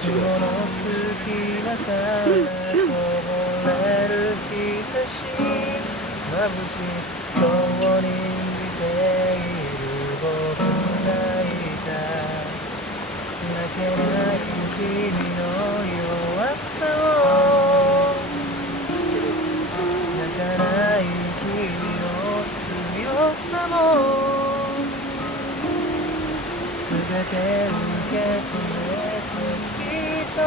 ちごの隙間からこぼれる日差し眩しそうに見ている僕がいた泣けない君の弱さを泣かない君の強さも全て受け止めてきっと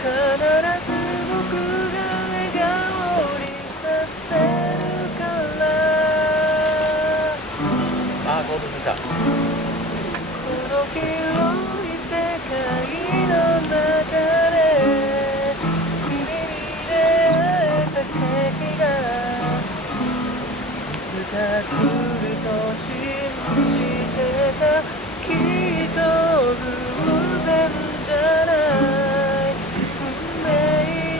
必ず僕が笑顔にさせるからあ、興奮したこの広い世界の中で君に出会えた奇跡がいつか来ると信じてたきっと偶然じゃない運命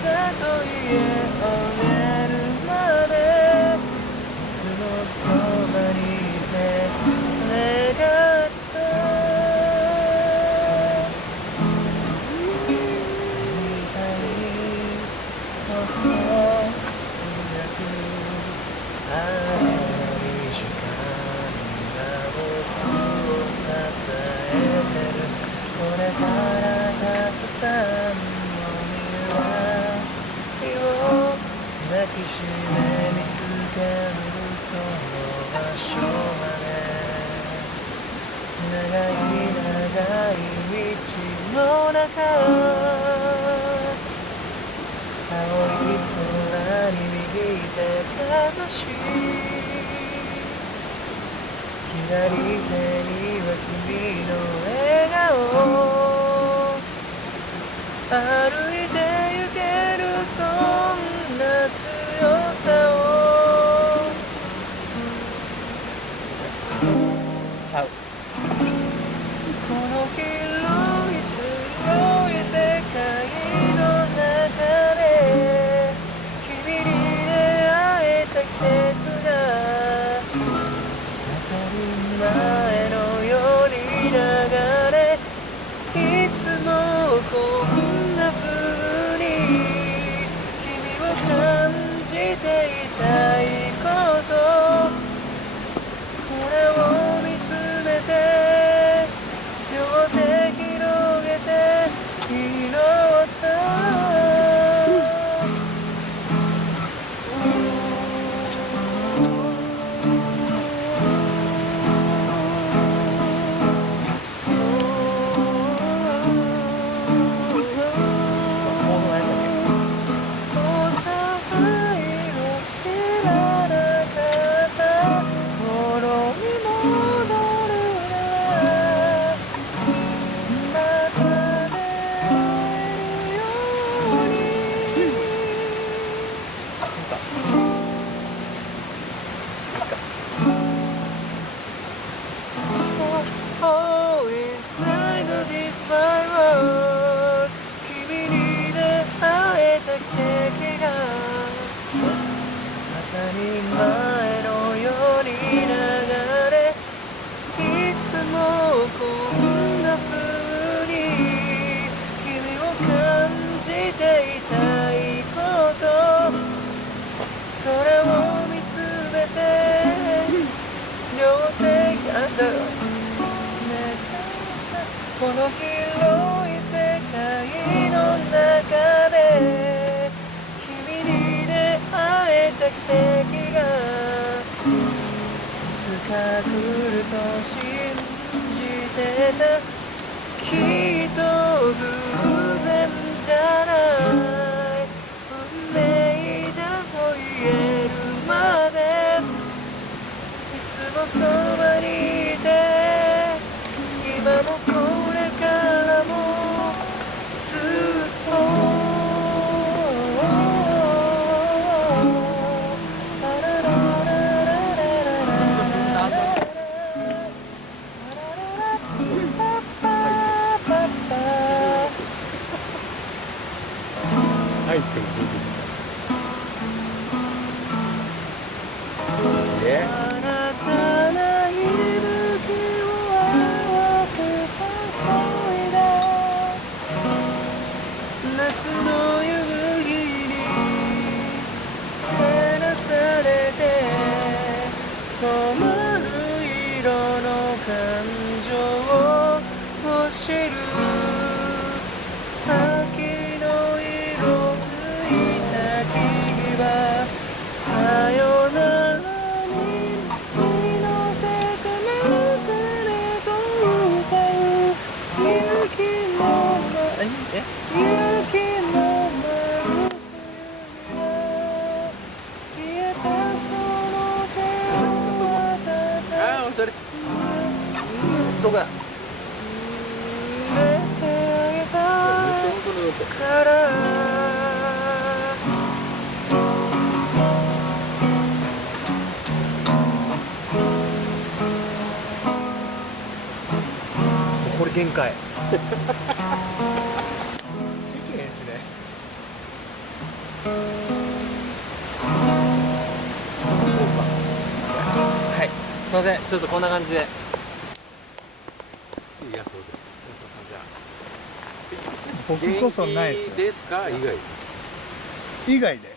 だと言え終えるまでいつもそばにいて願ったみたいにそっとつぶやくあれない時間が僕を支えてるこれからたくさんの未来を抱きしめ見つけるその場所まで長い長い道の中青い空に右手かざし左手には君の笑顔歩いて行けるそんな強さをちゃうこの広い広い世界の中で君に出会えた季節が当たり前のように流れいつもこんな風に君を感じていたいこと空を見つめて両手広げて祈った奇跡が当たり前のように流れいつもこんな風に君を感じていたいこと空を見つめて両手この広い世界の中で君に出会えた奇跡がいつか来ると信じてたきっと偶然じゃない運命だと言えるまでいつもそばにいて今もこれからもずっと入ってるえあなたの息吹を淡くさせ走る秋の色づいた木々さよならに乗せて流れと歌う雪の雪の舞う冬が消えたその手を温あーおしゃれどこだ埋めてあげめっちゃた本当に音からこれ限界できへんしねはいすいませんちょっとこんな感じでいやそうです僕こそないですよ元気ですか以外以外で